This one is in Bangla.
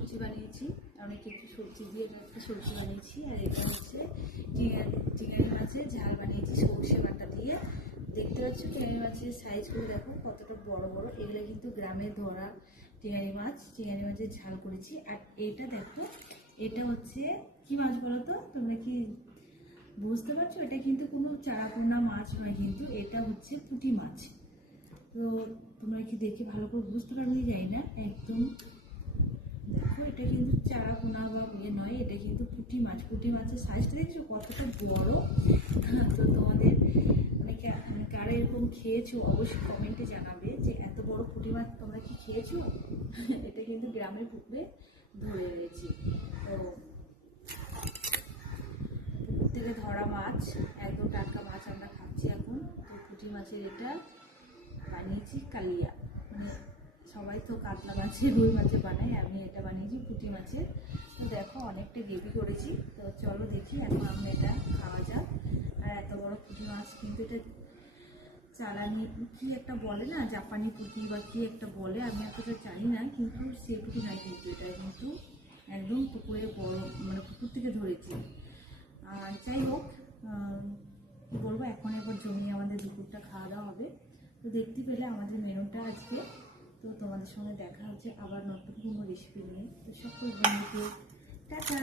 সবজি বানিয়েছি, অনেক কিছু সবজি দিয়ে একটা সবজি বানিয়েছি। আর এটা হচ্ছে চিংড়ি মাছের ঝাল বানিয়েছি সরষে বাটা দিয়ে। দেখতে পাচ্ছ চিংড়ি মাছের সাইজগুলো দেখো কতটা বড় বড়। এগুলো কিন্তু গ্রামে ধরা চিংড়ি মাছের ঝাল করেছি। আর এইটা দেখো, এটা হচ্ছে কি মাছ বলো তো, তোমরা কি বুঝতে পারছো? এটা কিন্তু কোনো চারাপোনা মাছ নয়, কিন্তু এটা হচ্ছে পুঁটি মাছ। তো তোমরা কি দেখে ভালো করে বুঝতে পারবে জানি না, একদম দেখো এটা কিন্তু চারাপোনা বা ইয়ে নয়, এটা কিন্তু পুঁটি মাছ। পুঁটি মাছের সাইজটা দেখছো কতটা বড়। তো তোমাদের কারা এরকম খেয়েছো অবশ্যই কমেন্টে জানাবে যে এত বড় পুঁটি মাছ তোমরা কি খেয়েছো। এটা কিন্তু গ্রামের পুকুরে ধরে রয়েছে। তো পুকুর থেকে ধরা মাছ, একদম টাটকা মাছ আমরা খাচ্ছি এখন। তো পুঁটি মাছের এটা বানিয়েছি কালিয়া, মানে সবাই তো কাতলা মাছের রুই মাছের বানাই, আমি এটা বানিয়েছি পুঁটি মাছের। তো দেখো অনেকটা গ্রেভি করেছি। তো চলো দেখি এখন আমরা এটা খাওয়া যাক। আর এত বড় পুঁটি মাছ কিন্তু এটা চালানি কি একটা বলে না, জাপানি পুঁটি বা কি একটা বলে, আমি এতটা জানি না, কিন্তু সেটুকু নাই। কিন্তু এটা কিন্তু একদম পুকুরে বড়, মানে পুকুর থেকে ধরেছি। আর যাই হোক, কী বলবো, এখন এবার জমিয়ে আমাদের দুপুরটা খাওয়া দাওয়া হবে। তো দেখতে পেলে আমাদের মেনুটা আজকে। তো তোমাদের সঙ্গে দেখা হচ্ছে আবার নতুন কোনো রেসিপি নিয়ে। তো সকল বন্ধুকে টাটা।